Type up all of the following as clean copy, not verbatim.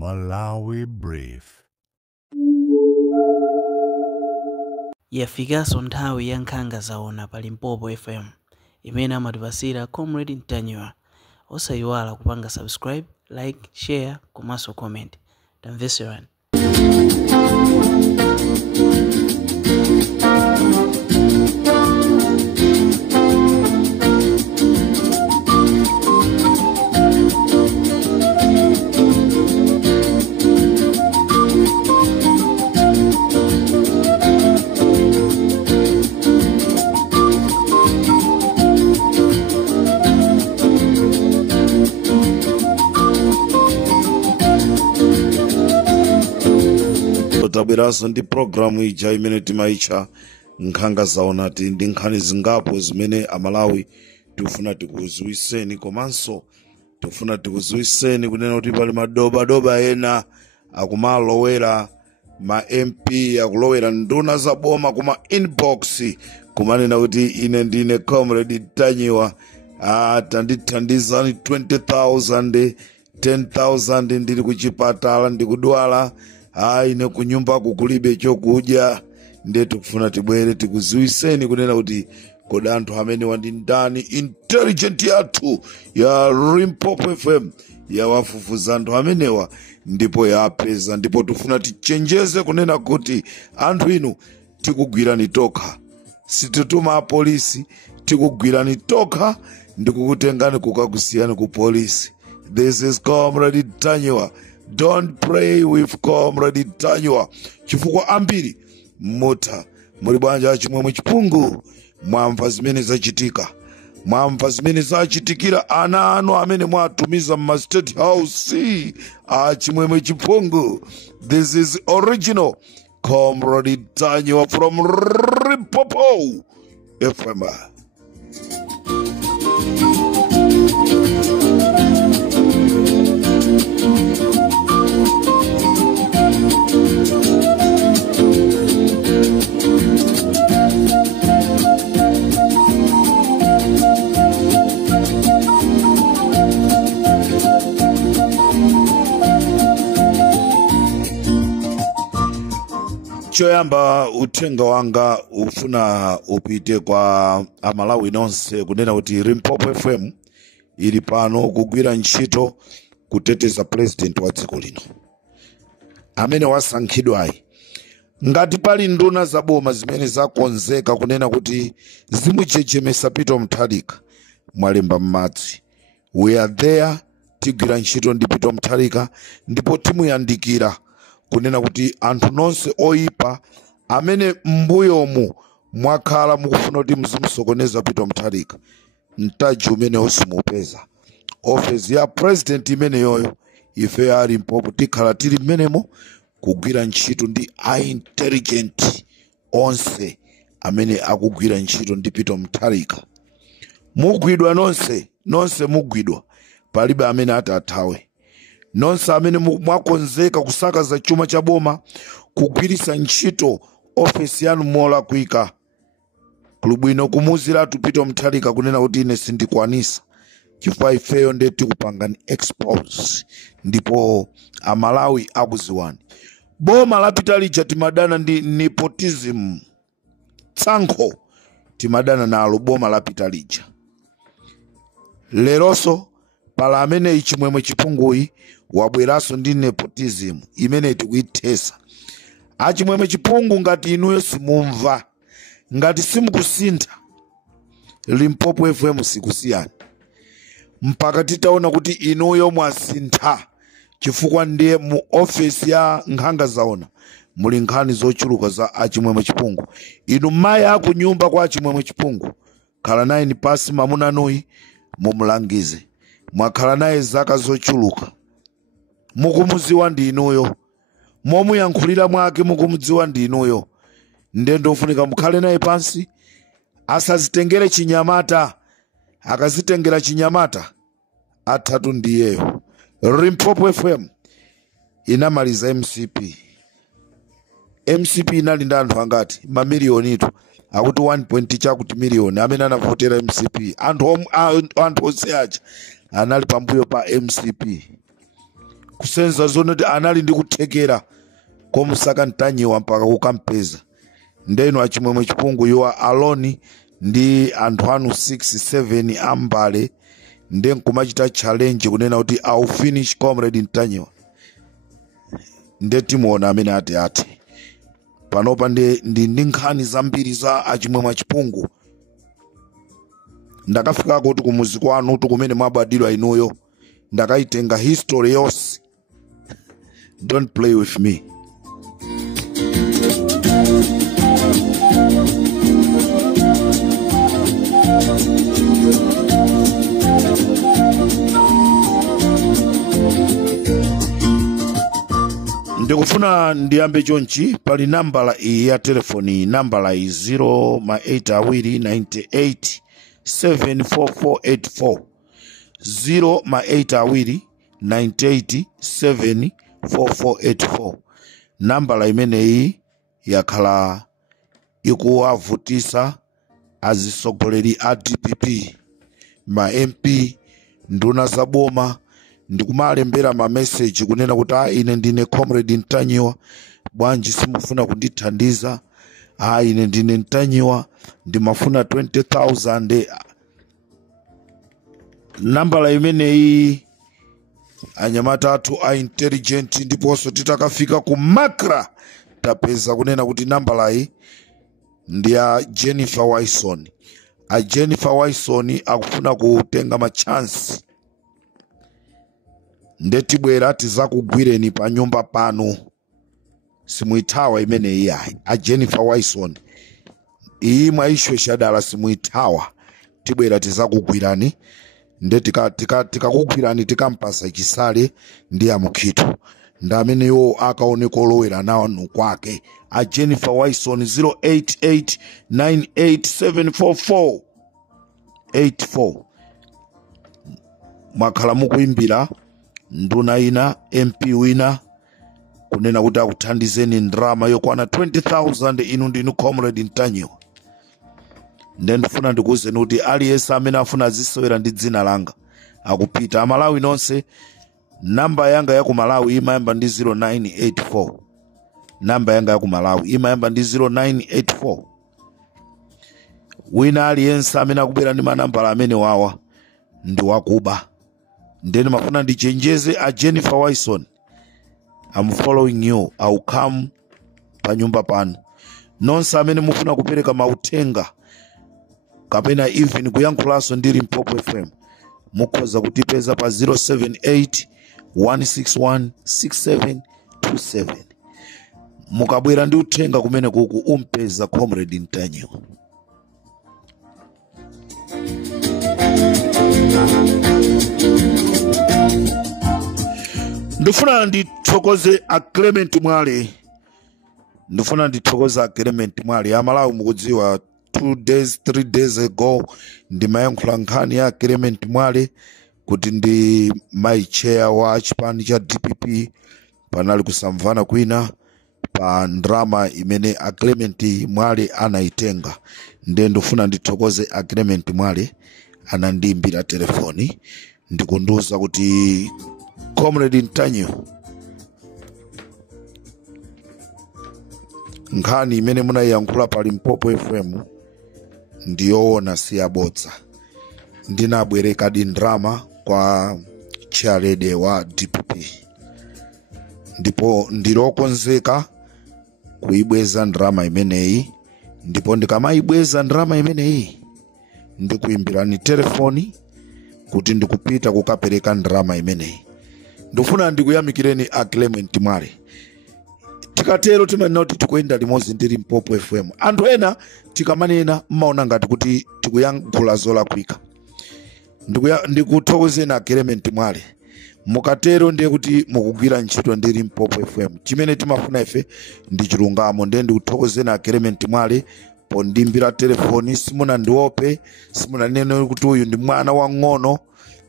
Malawi Brief. Yafikaso nthawi ya nkhanga zaona pa Limpopo FM imene amatipasira Comrade Ntanywa. Osayiwala kupanga subscribe, like, share komanso comment. Tamveserani. Tabiraso ndi programu ija imene timaicha nkhanga zaonati ndi nkhani zingapo zimene amalawi tifuna tikuziwiseni komanso tifuna tikuziwiseni kunena kuti pali madoba ena akumalowera ma MP akulowera nduna za boma kuma inbox kumanena kuti ine ndine Comrade Ntanywa tandithandizani 20,000 10,000 ndili kuchipatala ndikudwala ine kunyumba kukulibe chokudya ndetu kufuna tibwere tikuziwiseni kunena kuti kodi anthu amene wandi ndani intelligent yathu ya Limpopo FM yawafufuza anthu amenewa ndipo yapeza ndipo tufuna tichenjeze kunena kuti anthu inu tikugwirani tokha situtuma apolisi tikugwirani tokha ndikukutengani kukakusiyani ku polisi. This is Comrade Ntanywa. Don't pray with Comrade Ntanywa. Chifukwa ambiri mota muri banja chimwemwe chipungu mwamva zimene zachitika, mwamva zimene zachitikira ana anu amene mwatumiza mu State House chimwemwe chipungu. This is original Comrade Ntanywa from Limpopo FM. Choyamba uthenga wanga ufuna upite kwa amalawi nonse kunena kuti Limpopo FM ili pano kugwira ntchito kuteteza president wa dziko lino amene wasankhidwayi. Ngati pali nduna za boma zimene zakonzeka kunena kuti zimuchechemesa Peter Mutharika mwalemba m'madzi, we are there tigwira ntchito ndi Peter Mutharika ndipo timuyandikira kunena kuti anthu nonse oyipa amene mbuyomu mwakhala mukufuna kuti mzimusokoneza Peter Mutharika mtaji umene osimupeza office ya president imene yoyo ife ya Limpopo tikhala tili mmenemo kugwira ntchito ndi intelligent onse amene akugwira ntchito ndi Peter Mutharika. Mugwidwa nonse mugwidwa, palibe amene atathawe. Nonse amene mwakonzeka kusakaza chuma cha boma kugwirisa ntchito office yanu mola kuika kulubwino kumuziratu Peter Mutharika kunena kuti ine sindikwanisa chifukwa ifeyo nde tikupangani expose ndipo amalawi akuziwani. Boma lapita lija timadana ndi nepotism tsankho timadana nalo boma lapita lija. Leroso pala amene ichimwemwe chipunguyi wabweraso ndi nepotism imene tikuithesa. Achimwemwe chipungu ngati inuyo simumva, ngati simukusintha, Limpopo FM sikusiyani mpaka titaona kuti inuyo mwasintha, chifukwa ndiye mu office ya nkhanga zaona muli nkhani zochuluka za achimwemwe chipungu. Inu mayi akunyumba kwa achimwemwe chipungu khala naye ni pasi mamuna nuyi mumulangize, mwakhala naye zaka zochuluka mukumudziwa ndi inuyo, momuyankhulira mwake mukumudziwa ndi inuyo, ndendo ufunika mukhale naye pansi asazitengere chinyamata. Akazitengera chinyamata athatu ndiyeyo. Limpopo FM inamaliza MCP inali ndi anthu angati mamiliyoni itu akuti 1 chakuti miliyoni amene anavotera MCP. Anthu onse aja anali pambuyo pa MCP. kusenza zonoti anali ndi kuthekera komusaka Ntanyiwa mpaka kukampeza. Ndeno achimwemwe chipungu you are alone ndi anthu anu 6-7 ambale nde nkumachita challenge kunena kuti I'll finish comrade Ntanyiwa. Nde timuona amene ati panopa ndi nkhani zambiri za achimwemwe chipungu. Ndakafika kuti kumuzi kwanu kumene mwabadilwa inuyo ndakaitenga history yonse. Don't play with me. Ndikufuna ndiyambe chonchi pali nambala iyi ya telefoni, nambala 08298874484 08298874484. Nambala imeneyi yakhala ikuwavutisa azisogoleri a DPP, ma MP, nduna zaboma, ndikumalembera ma message kunena kuti ine ndine comrade Ntanyiwa, bwanji simufuna kundithandiza, ine ndine Ntanyiwa ndimafuna 20,000. Nambala imeneyi anyamata athu a intelligent ndiponso titakafika ku Makra tapeza kunena kuti nambala iyi ndi ya Jennifer Wilson. A Jennifer Wilson akufuna kutenga ma chance. Ndetibwera tizakugwireni pa nyumba pano. Simuithawa imeneyi ayi. A Jennifer Wilson iyi mwaishwe shadala simuithawa. Tibwera tizakugwirani. Nde tikakugwirani tikampasa chisale ndi amukhitu. Ndamene yo akaoneka olowera nawo kwake. A Jennifer Wilson 08898874484. Mwakhala mukuimbira nduna ina MP wina kunena kuti akuthandizeni ndrama yokwana 20,000 inu ndinu comrade Ntanyiwa. Ndifuna ndikuwuzeni kuti aliyense amene afuna zisewera ndi dzina langa akupita. Amalawi nonse namba yanga ya ku Malawi imayamba ndi 0984. Namba yanga ya ku Malawi imayamba ndi 0984. Wina aliyense amene akubwera ndi manambala amene wawa ndi wakuba. Ndeni mafuna ndichenjeze a Jennifer Wilson. I'm following you. I'll come pa nyumba pano. Nonse amene mufuna kupereka mautenga kapena even kuyankhulaso ndi Limpopo FM mukhoza kutipeza pa 078-161-6727. Mukabwera ndi utenga kumene kuku umpeza comrade Ntanyiwa. Ndifuna ndithokoze a Clement Mwale. Ndifuna ndithokoze a Clement Mwale. Amalawi mukudziwa 3 days ago ndimayankhula nkhani ya Clement Mwale kuti ndi my chair wa chipani cha DPP panali kusamvana kwina pa ndrama imene a Clement Mwale anaitenga. Ndifuna ndithokoze a Clement Mwale anandiimbira telefoni ndikunduza kuti comrade Ntanyiwa, nkhani imene munayankhula pa Limpopo FM ndiyoona siyabodza. Ndinabwereka di ndrama kwa chairlady wa DPP ndipo ndilokonzeka kuibweza ndrama imeneyi. Ndipo ndikamaibweza ndrama imeneyi ndikuimbirani telefoni kuti ndikupita kukapereka ndrama imeneyi. Ndifuna ndikuyamikireni a Clement Mwale. Tikatero timanena kuti tikuyenda limodzi ndi Limpopo FM. Anthu ena tikamanena mmaona ngati kuti tikuyankhula zolakwika. Ndikuthokozeni a Clement Mwale. Mukatero ndiye kuti mukugwira ntchito ndi Limpopo FM. Chimene timafuna ife ndi chilungamo. Ndiye ndikuthokozeni a Clement Mwale pondimbira telefoni. Simunandiope, simunanene kuti uyu ndi mwana wang'ono,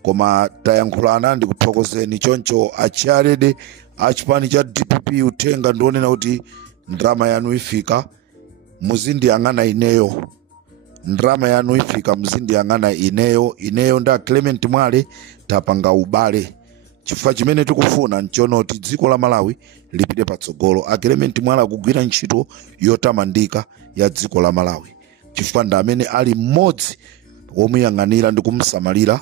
koma tayankhulana. Ndikuthokozeni choncho acharede achipani cha DPP utenga ndionena kuti ndrama yanu ifika muzindiyang'ana ineyo. Ndrama yanu ifika muzindiyang'ana ineyo nda Clement Mwale tapanga ubale. chifukwa chimene tikufuna nchonoti dziko la Malawi lipite patsogolo. A Clement Mwala akugwira ntchito yotamandika ya dziko la Malawi chifukwa ndi amene ali mmodzi womuyang'anira ndi kumsamalira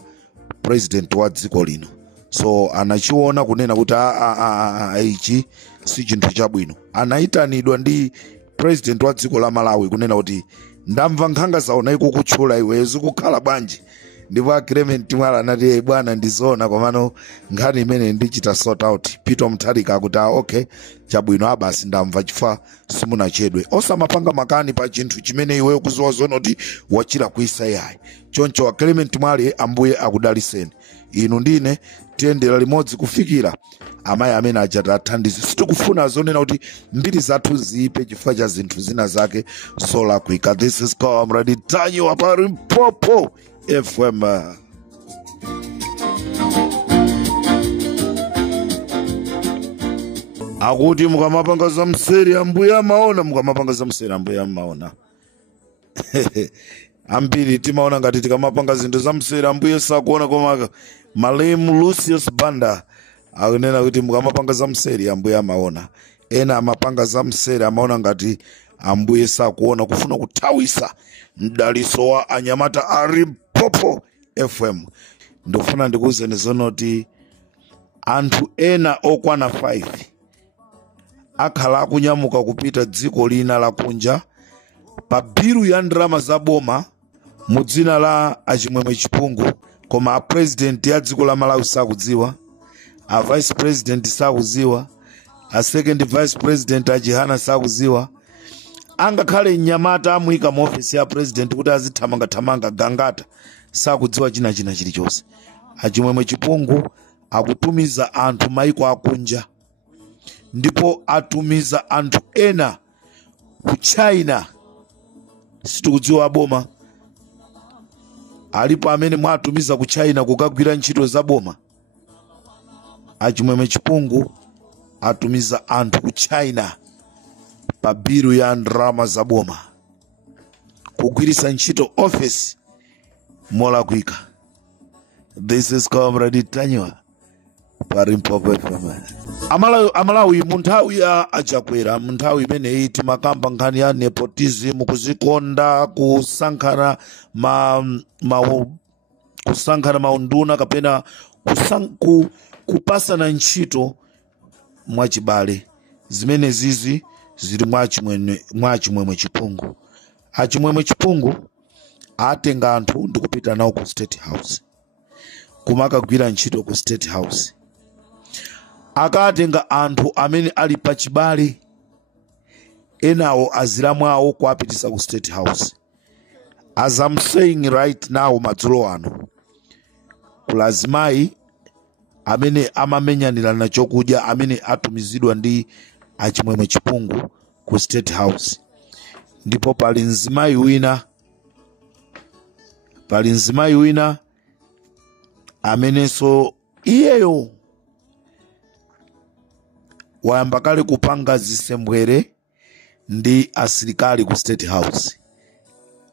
president wa dziko lino. So anachiona kunena kuti ichi si chinthu chabwino. Anayitanidwa ndi president wa dziko la Malawi kunena kuti ndamva nkhanga zaona ikukutchula iwe zikukhala bwanji. Ndipo A Clement Mwala anati bwana ndizona komano nkhani imene ndichita sort out. Peter Mutharika akuti okay chabwino abasi ndamva chifukwa simunachedwe. Osamapanga makani pa chinthu chimene iwe ukuziwa zonoti wachira kuisa yayi. Choncho A Clement Mwala ambuye akudaliseni. Inu ndine tiyendera limodzi kufikira amayi amene achata athandizi. Sitikufuna zonena kuti mbiri zathu ziipe chifukwa cha zinthu zina zake solakwika. This is Comrade Tanyo pa Limpopo FM. Akuti mukamapanga za mseri ambuye amaona, mukamapanga za mseri ambuye amaona. Ambiri timaona ngati tikamapanga zinthu za mseri ambuye sakuona, koma Malemu Lucius Banda akunena kuti mukamapanga za mseri ambuye amaona. Ena amapanga za mseri amaona ngati ambuye sakuona, kufuna kuthawisa mdaliso wa anyamata a Limpopo FM. Ndofuna ndikuwuzeni zonoti anthu ena okwana 5 akhala akunyamuka kupita dziko lina la kunja pa biru ya ndalama za boma mu dzina la Achimwemwe Chipungu, koma a president ya dziko la Malawi sakudziwa, a vice president sakudziwa, a second vice president Ajihana sakudziwa. Angakhale nyamata amuyika mu office ya president kuti azithamanga gangata sakudziwa china chilichonse. Achimwemwe Chipungu akutumiza anthu maiko akunja, ndipo atumiza anthu ena ku China. Situkudziwa aboma alipo amene mwatumiza ku China kukagwira ntchito za boma. Achimwemwe Chipungu atumiza anthu ku China pa biru ya ndalama za boma kugwirisa ntchito office molakwika. This is Comrade Tanyo pa Limpopo FM. Amalawi munthawi ya achakwera, munthawi imeneyi timakamba nkhani ya nepotism, kuzikonda, kusankhana maunduna kapena kupasana ntchito mwachibale. Zimene zizi zili mwa Achimwemwe Chipungu. Achimwemwe Chipungu atenga anthu ndikupita nawo ku State House, kumakagwira ntchito ku State House. Akatenga anthu amene ali pachibale enawo azilamwawo kuapitisa ku State House. As I'm saying right now, madzulo ano kulazimayi amene amamenyanira na chokudya amene atumizidwa ndi Achimwemwe Chipungu ku State House. Ndipo pali nzimayi wina amenenso iyeyo wayamba kale kupanga zisembwere ndi asilikali ku State House.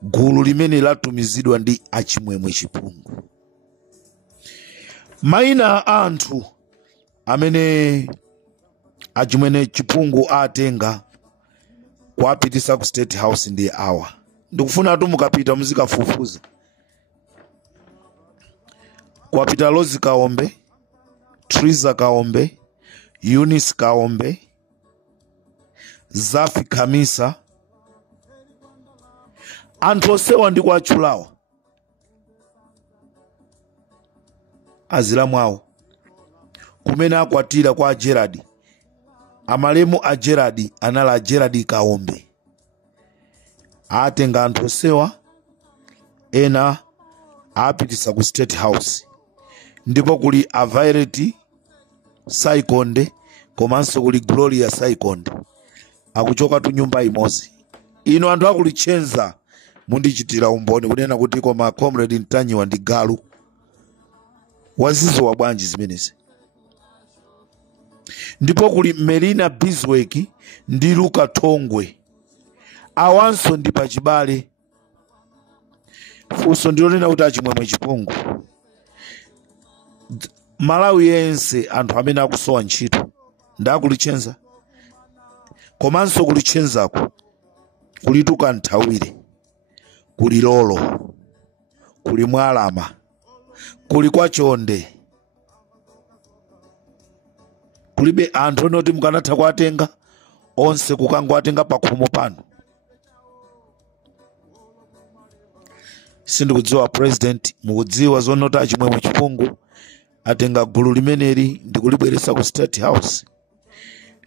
Gulu limene latumizidwa ndi Achimwemwe Chipungu. Maina anthu amene Achimwemwe Chipungu atenga kuapitisa ku State House ndi awa. Ndikufuna atu mukapita muzikafufuza. Kuapita Lozi Kaombe, Triza Kaombe, Eunice Kaombe, Zafi Kamisa. Anthu osewa ndi kuachulawa azilamwawo kumene akwatira kwa Gerard. Amalemu a Gerard anala Gerard Kaombe. Atenga anthu osewa ena apitisa ku State House. Ndipo kuli a Violet Saikonde komanso kuli Gloria Saikonde akuchoka tu nyumba imodzi. Ino anthu akulichenza mundichitira umboni kunena kuti koma Comrade Ntanyiwa ndi galu. Wazizo wa bwanji zimenezi. Ndipo kuli Melina Biswek ndi Luka Tongwe. Awanso ndi pachibale. Funso ndilonena kuti Achimwemwe Chipungu Malawi yense anthu amene akusowa ntchito ndakulichenza komanso kulichenzako kulituka nthawire kuli lolo kuli mwalama kuli kwa chonde kulibe anthu onoti mukanatha kuatenga onse kukangoatenga pakhomo pano. Sindikudziwa president mukudziwa zonota achimwemwe chipungu atenga gulu limeneli ndikulibweretsa ku State House.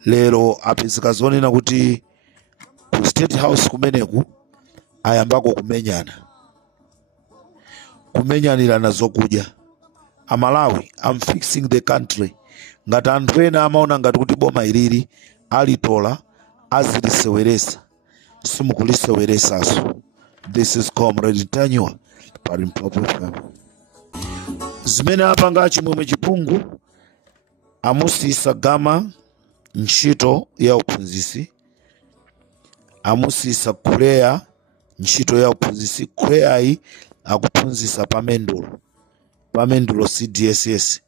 Lero apezeka zonena kuti ku State House kumeneku ayambako kumenyanirana zokudya. Amalawi, I'm fixing the country. Ngati anthu ena amaona ngati kuti boma ilili alitola aziliseweresa simukuliseweresaso. This is Comrade Ntanywa pa Limpopo FM. Zimene apanga achimwemwe chipungu amusisa Gama ntchito ya uphunzisi, amusisa Kuleya ntchito ya uphunzisi. Kuleyayi akuphunzisa pamendulo CDSS.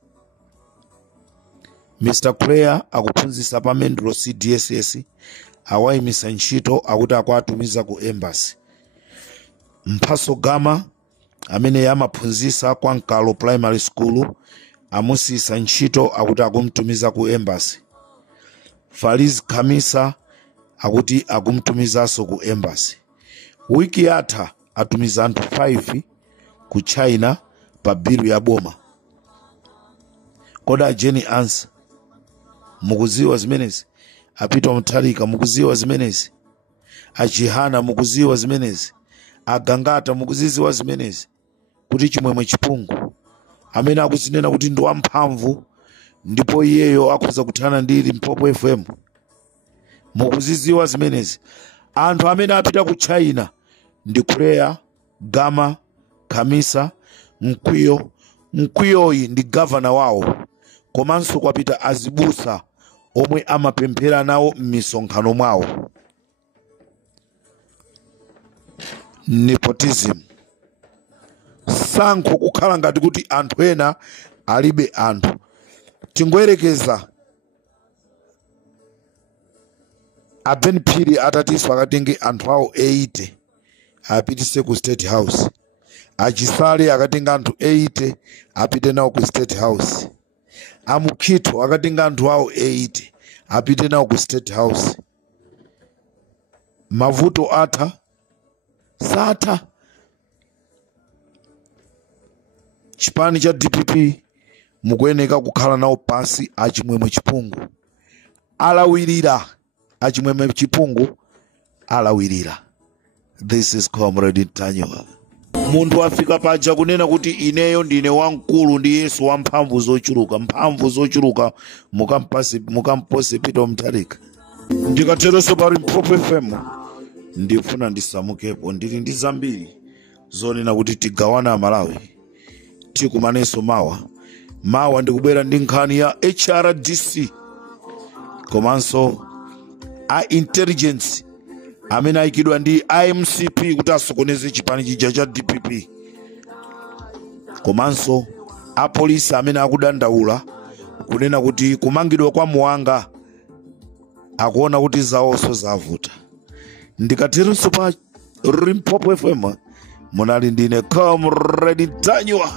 Mr. Kuleya akuphunzisa pamendulo CDSS awayimisa ntchito akuti akwatumiza ku embassy. Mphaso Gama amene yamaphunzisa kwa Nkalo Primary School amusisa ntchito akuti akumtumiza ku embassy. Faliz Khamisa akuti akumtumizaso ku embassy. Wiki yatha atumiza anthu 5 ku China pa bilu ya boma. Koda Jenny Answer mukuziwa zimenezi, apita Mutharika mukuziwa zimenezi, Ajihana mukuziwa zimenezi, Agangata mukuziwa zimenezi, kuti chimwemwe chipungu amene akuzinena kuti ndi wamphamvu ndipo iyeyo akhoza kuthana ndi Limpopo FM mukuziwa zimenezi. Anthu amene apita ku China ndi Kuleya, Gama, Khamisa, Mkwiyoyi ndi governor wawo, komanso kwapita azibusa omwe amapemphera nawo m'misonkhano mwawo. Nepotism sankho kukhala ngati kuti anthu ena alibe anthu. Tingoyerekeza Ben Phiri atatiso akatenge anthu awo 80 apitise ku State House. Achisale akatenga anthu 80 apite nawo ku State House. Amukhito akatenga anthu awo 80 apite nawo ku State House. Mavuto atha satha. Chipani cha DPP mukuyeneka kukhala nawo pasi achimwemwe chipungu alawirira. Achimwemwe chipungu alawirira. This is Comrade Ntanywa. Munthu afika paja kunena kuti ineyo ndine wankulu ndi Yesu wamphamvu zochuluka mukampose Peter Mutharika. Ndikateronso pa Limpopo FM ndifuna ndisamukepo, ndili ndi zambiri zonena kuti tigawana Malawi. Tikumanenso mawa ndikubwera ndi nkhani ya HRDC komanso a intelligence amene ayikidwa ndi IMCP kuti asokoneze chipani chija cha DPP, komanso a polisi amene akudandaula kunena kuti kumangidwa kwa Muwanga akuona kuti zawonso zavuta. Ndikateronso pa Limpopo FM munali ndine Comrade Ntanywa.